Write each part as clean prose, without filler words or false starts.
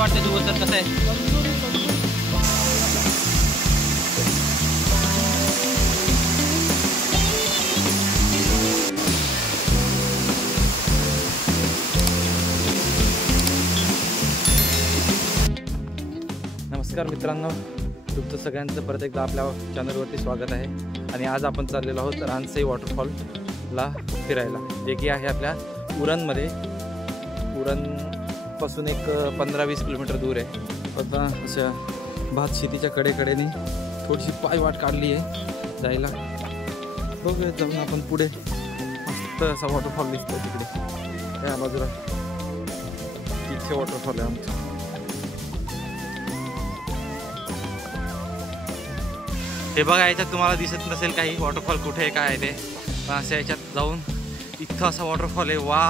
वाटतं सुबोध सर, कसं आहे? नमस्कार मित्रांनो, तुमचं सगळ्यांचं परत एकदा आपल्या चॅनलवरती स्वागत आहे. आणि आज आपण चाललेलो आहोत रानसई वॉटरफॉलला फिरायला, जे की आहे आपल्या उरणमध्ये. उरणपासून एक 15-20 किलोमीटर दूर आहे. आता अशा भात शेतीच्या कडेकडेने थोडीशी पायवाट काढली आहे जायला. बघूया जाऊन आपण पुढे. मस्त असा वॉटरफॉल दिसतो तिकडे त्या बाजूला. तिथे वॉटरफॉल आहे आमचं. हे बघा, याच्यात तुम्हाला दिसत नसेल काही वॉटरफॉल कुठे आहे काय आहे ते, पण असं याच्यात जाऊन इथं असा वॉटरफॉल आहे. वा,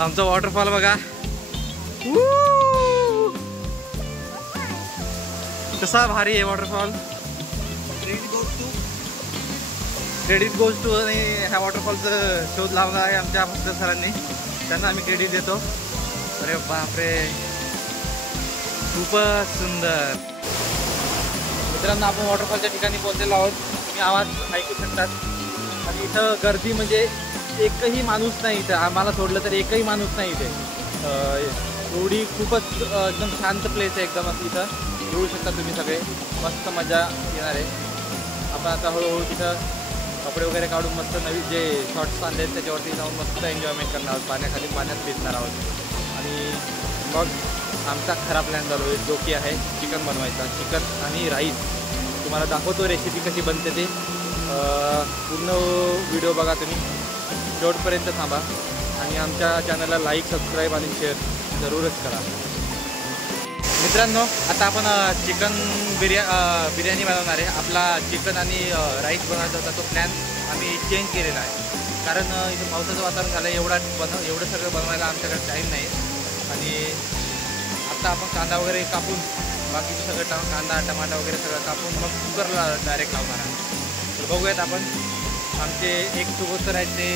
आमचा वॉटरफॉल बघा कसा भारी आहे वॉटरफॉल. क्रेडिट गोज टू आणि ह्या वॉटरफॉलचं शोध लावला आहे आमच्या मास्टर सरांनी, त्यांना आम्ही क्रेडिट देतो. अरे बापरे, खूपच सुंदर. मित्रांनो, आपण वॉटरफॉलच्या ठिकाणी पोहोचलेलो आहोत. तुम्ही आवाज ऐकू शकतात. आणि इथं गर्दी म्हणजे एकही माणूस नाही इथं. आम्हाला सोडलं तर एकही माणूस नाही इथे. एवढी खूपच एकदम शांत प्लेस आहे एकदम. इथं येऊ शकता तुम्ही सगळे, मस्त मजा येणार आहे. आपण आता हळूहळू तिथं कपडे वगैरे काढून मस्त नवीन जे शॉर्ट्स बांधले आहेत त्याच्यावरती जाऊन मस्त एन्जॉयमेंट करणार आहोत. पाण्याखाली पाण्यात भिजणार आहोत. आणि मग आमचा खरा प्लॅन चालू आहे, जो की आहे चिकन बनवायचा. चिकन आणि राईस तुम्हाला दाखवतो रेसिपी कशी बनते ते. पूर्ण व्हिडिओ बघा तुम्ही, शेवटपर्यंत थांबा. आणि आमच्या चॅनलला लाईक, सबस्क्राईब आणि शेअर जरूरच करा. मित्रांनो, आता आपण चिकन बिर्याणी बनवणार आहे. आपला चिकन आणि राईस बनवायचा होता तो प्लॅन आम्ही चेंज केलेला आहे. कारण इथं पावसाचं वातावरण झालं आहे. एवढं सगळं बनवायला आमच्याकडे टाईम नाही. आणि आता आपण कांदा वगैरे कापून, बाकीचं सगळं कांदा टमाटा वगैरे सगळं कापून मग कुकरला डायरेक्ट लावणार आहे. तर बघूयात आपण. आमचे एक सुबोध सर आहेत, ते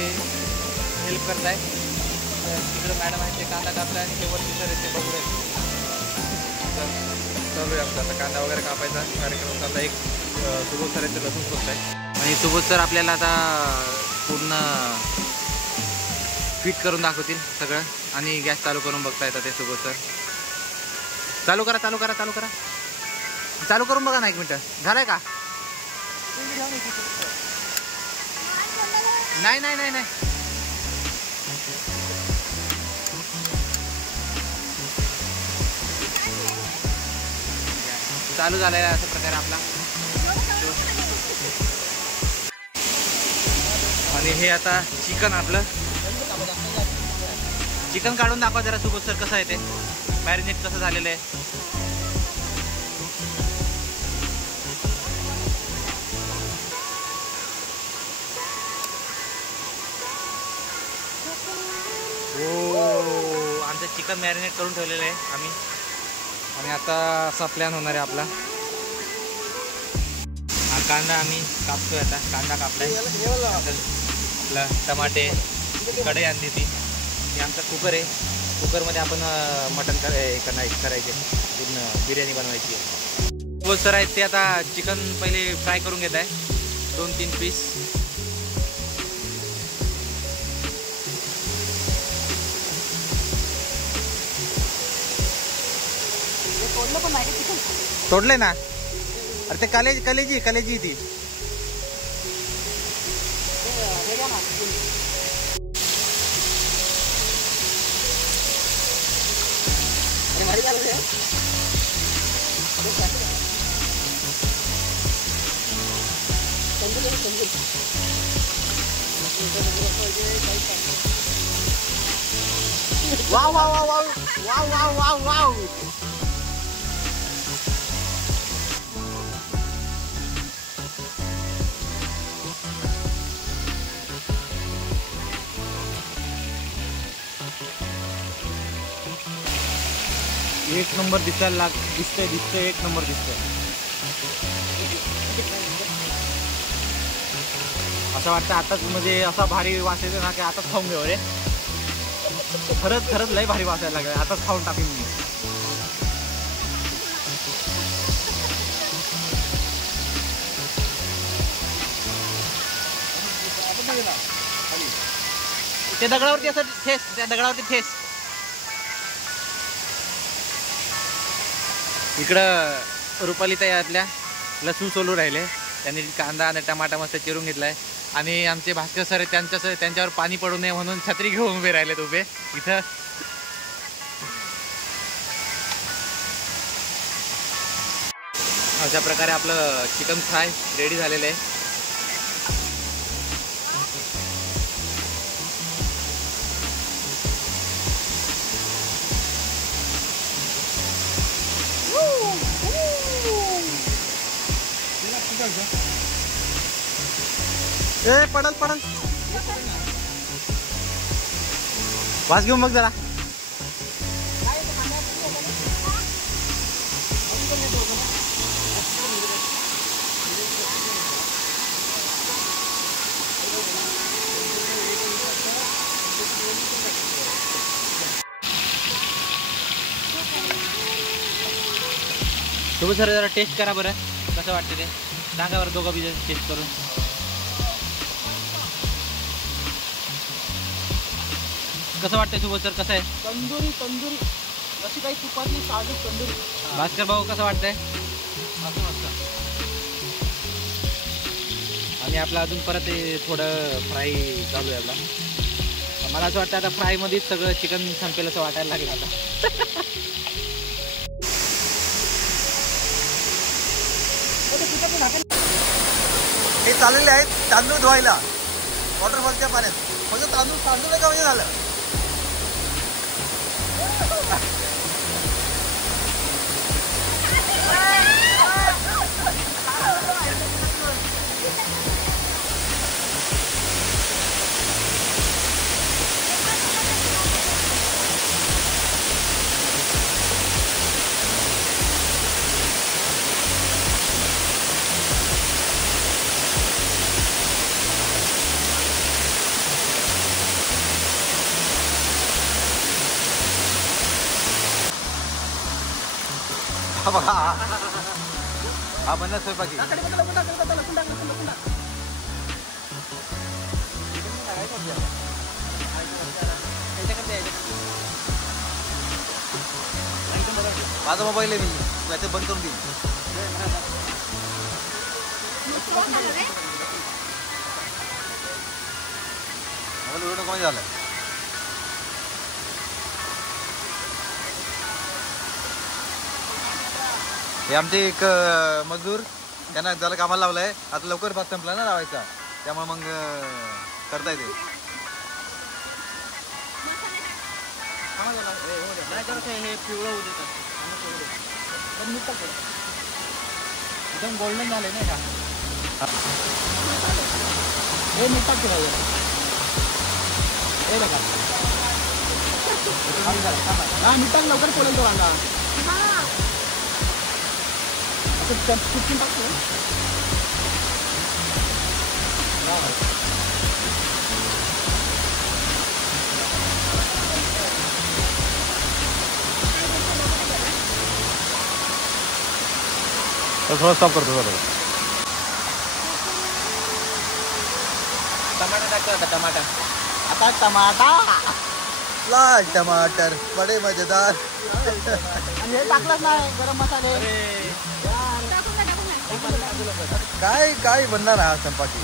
हेल्प करत आहे. तिकडं मॅडम आहेत, ते कांदा कापताय. आणि ते वरती सर आहेत, ते बघूयात. चालू आहे आमचा आता कांदा वगैरे कापायचा कार्यक्रम चालला. एक सुबोध सर आहे, ते लसूण सोडत आहे. आणि सुबोध सर आपल्याला आता पूर्ण फिट करून दाखवतील सगळं. आणि गॅस चालू करून बघता येतात ते सुबोध सर. चालू करा, चालू करा, चालू करा. चालू करून बघा ना, 1 मिनटं. झालंय का? नाही नाही नाही नाही, चालू झालेला आहे अशा प्रकारे आपला. आणि हे आता चिकन, आपलं चिकन काढून दाखवा जरा सुबोध सर, कसं आहे ते मॅरिनेट कसं झालेलं आहे. हो, आमचं चिकन मॅरिनेट करून ठेवलेलं आहे आम्ही. आणि आता असा प्लॅन होणार आहे आपला. हा कांदा आम्ही कापतोय आता. कांदा कापलाय. आपला टमाटे, कढई आणली ती. हे आमचा कुकर आहे. कुकरमध्ये आपण मटण करायचे, पूर्ण बिर्याणी बनवायची आहे. बोल सर आहेत ते आता चिकन पहिले फ्राय करून घेत आहे, 2-3 पीस. तोडले ना? अरे ते कलेजी ती. Wow wow wow wow wow wow wow. एक नंबर दिसायला दिसतंय एक नंबर दिसतंय. असं वाटतं आताच म्हणजे असा भारी वास येतो ना की आताच खाऊन घेऊ रे. खरंच लय भारी वास यायला लागला. आताच खाऊन टाकेन मी. ते दगडावरती असं ठेस, त्या दगडावरती ठेस. इकडं रुपाली ताई यातल्या लसूण सोलू राहिले. त्यांनी कांदा आणि टमाटा मस्त चिरून घेतलाय. आणि आमचे भास्कर सर त्यांच्यावर पाणी पडू नये म्हणून छत्री घेऊन उभे राहिलेत उभे इथं. अशा प्रकारे आपलं चिकन फ्राय रेडी झालेलं आहे. ए पडल वास घेऊन बघ जरा. तुम्ही सर जरा टेस्ट करा बरं, कसं वाटतं ते सांगा बरं. दोघं बी टेस्ट करून कसं वाटतंय सुबोध सर? कसं आहे? तंदुरी अशी काही तुपातली साधी तंदुरी. भास्कर भाऊ कसं वाटतंय? असं वाटतं. आणि आपलं अजून परत थोडं फ्राय चालू आहे आपला. मला असं वाटतं आता फ्रायमध्येच सगळं चिकन संपेल असं वाटायला लागलं आता. हे चाललेले आहेत तांदूळ धुवायला वॉटरफॉलच्या पाण्यात. म्हणजे तांदूळ का म्हणजे झालं. बघा हा बनला स्वयंपाकी. माझा मोबाईल आहे, मी याचे बंद करून देईन. व्हिडिओ कमी झाला. हे आमचे एक मजदूर त्यांना त्याला कामाला लावलाय. आता लवकर भात संपला ना लावायचा, त्यामुळे मग करता येते. हे पिवळं होऊ देतात एकदम गोल्डन झाले नाही का? हे मिठात ठेवायचं. हे बघा हा मिठात लवकर पोळेल तो वांगा. कुठून टाकतो थोडा स्टॉप करतो. टमाटर टाकतो आता. टमाटर आता लाल टमाटर बडे मजेदार. आणि हे टाकलंच नाही गरम मसाले. काय बनणार हा स्वयंपाकी.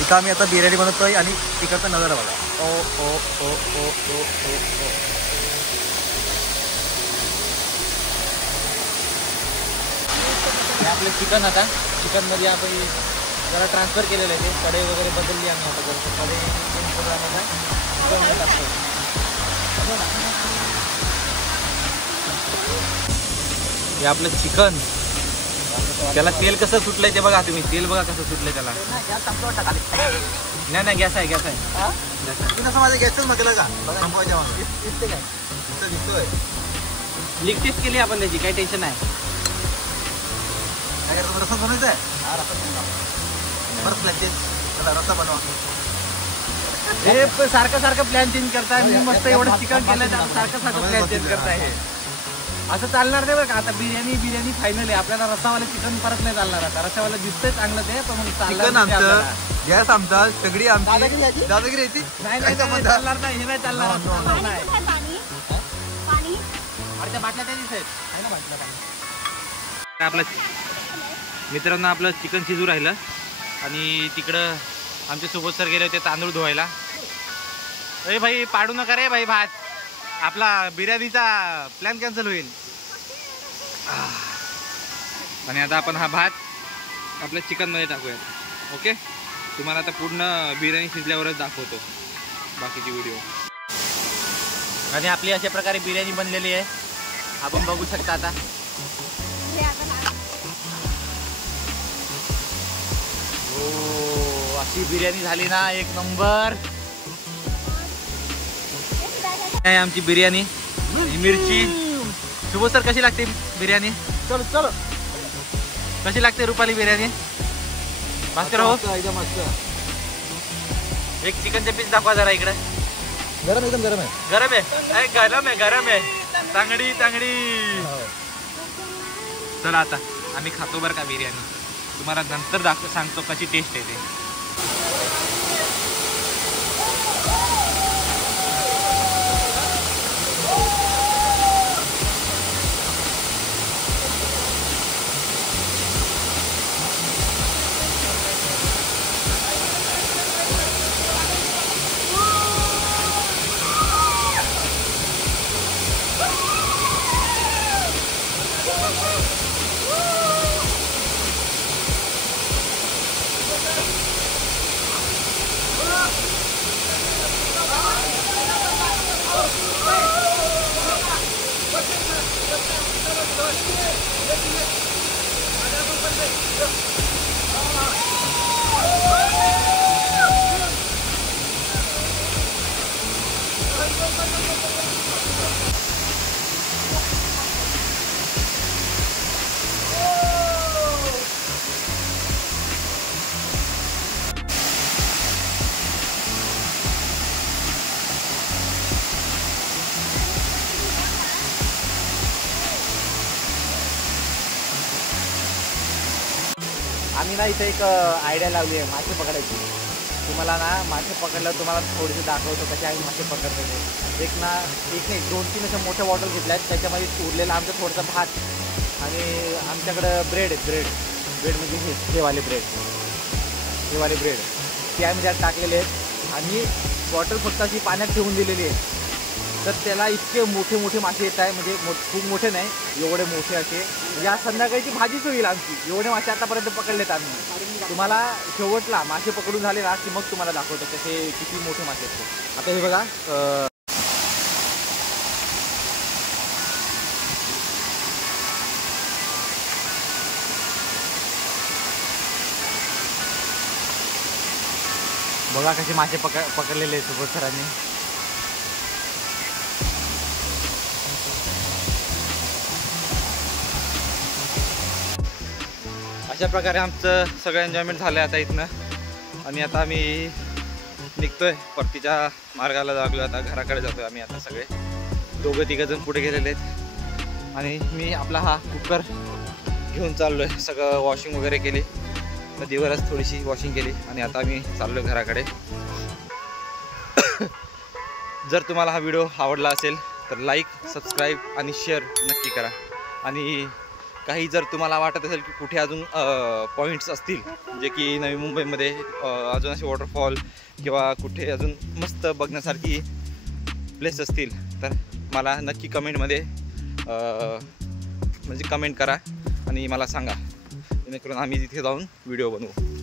इथं आम्ही आता बिर्याणी बनवतोय आणि तिकडचा नजारा बघा. ओ ओ ओ ओ ओ ओ ओ. आपलं चिकन आता चिकनमध्ये आपण जरा ट्रान्सफर केलेलं आहे. ते कढई वगैरे बदलली आम्ही आता. जर कढई चेंज करून आम्ही चिकन टाकतो. हे आपलं चिकन त्याला तेल कसं सुटलंय ते बघा तुम्ही, तेल बघा कसं सुटलंय त्याला. नाही गॅस आहे माझ्या गॅसच म्हटलं का संपवायच्या दिसतोय. लीक टेस्ट केली आपण त्याची, काही टेन्शन नाही. काय करायचं, रस्सा बनवायचा आहे. रस्सा बनवा. हे सारखं प्लॅन चेंज करताय. मी मस्त एवढं चिकन केलं तर सारखं प्लॅन चेंज करताय. हे असं चालणार नाही बरं का. आता बिर्याणी फायनल आहे. आपल्याला रस्सावाला चिकन परत नाही चालणार. आता रस्सावाला दिसतंय चांगलं ते, पण मग चिकन आमचं, गॅस आमचा, सगळी आमची दादागिरी येते. नाही चालणार नाही. हे नाही चालणार. बाटल्या त्या दिसत आहे ना बाटल्या. आपलं मित्रांनो आपलं चिकन शिजू राहिलं आणि तिकडं आमचे सोबत सर गेले होते तांदूळ धुवायला. अरे भाई पाडू नका रे भाई भात, आपला बिर्याणीचा प्लॅन कॅन्सल होईल. आणि आता आपण हा भात आपल्या चिकनमध्ये टाकूयात. ओके, तुम्हाला आता पूर्ण बिर्याणी शिजल्यावरच दाखवतो बाकीची व्हिडिओ. आणि आपली अशा प्रकारे बिर्याणी बनलेली आहे, आपण बघू शकता. आता हो, अशी बिर्याणी झाली ना, एक नंबर आहे आमची बिर्याणी. मिरची. शुभ सर कशी लागते बिर्याणी? चलो कशी लागते रुपाली बिर्याणी? मास्टर हो, एकदम मस्त. एक चिकनचे पीस दाखवा जरा इकडे. गरम, एकदम गरम आहे. गरम आहे. तांगडी. चला आता आम्ही खातो बरं का बिर्याणी. तुम्हाला नंतर सांगतो कशी टेस्ट आहे ते. आम्ही ना इथे एक आयडिया लावली आहे मासे पकडायची. तुम्हाला ना मासे पकडल्यावर तुम्हाला थोडेसे दाखवतो कसे आम्ही मासे पकडतो ते. एक नाही 2-3 अशा मोठ्या बॉटल घेतल्या आहेत. त्याच्यामध्ये उरलेला आमचा थोडासा भात आणि आमच्याकडं ब्रेड म्हणजे हे वाले ब्रेड ते आम्ही त्यात टाकलेले आहेत. आणि बॉटल फक्त अशी पाण्यात ठेवून दिलेली आहे. तर त्याला इतके मोठे मासे येत आहे, म्हणजे खूप मोठे नाही, एवढे मोठे असे. या संध्याकाळची भाजीच होईल आमची. एवढे मासे आतापर्यंत पकडलेत आम्ही. तुम्हाला शेवटला मासे पकडून झाले ना की मग तुम्हाला दाखवतो कसे किती मोठे मासे असते. आता हे बघा, बघा कसे मासे पकडलेले आहेत सुबोध सरांनी. अशा प्रकारे आमचं सगळं एन्जॉयमेंट झालं आता इथनं. आणि आता आम्ही निघतोय परतीच्या मार्गाला लागलो. आता घराकडे जातोय आम्ही. आता सगळे 2-3 जण पुढे गेलेले आहेत आणि मी आपला हा कुकर घेऊन चाललोय. सगळं वॉशिंग वगैरे केली, नदीवरच थोडीशी वॉशिंग केली आणि आता आम्ही चाललोय घराकडे. जर तुम्हाला हा व्हिडिओ आवडला असेल तर लाईक, सबस्क्राईब आणि शेअर नक्की करा. आणि काही जर तुम्हाला वाटत असेल की कुठे अजून पॉईंट्स असतील जे की नवी मुंबईमध्ये अजून असे वॉटरफॉल किंवा कुठे अजून मस्त बघण्यासारखी प्लेस असतील तर मला नक्की कमेंटमध्ये म्हणजे कमेंट करा आणि मला सांगा, जेणेकरून आम्ही तिथे जाऊन व्हिडिओ बनवू.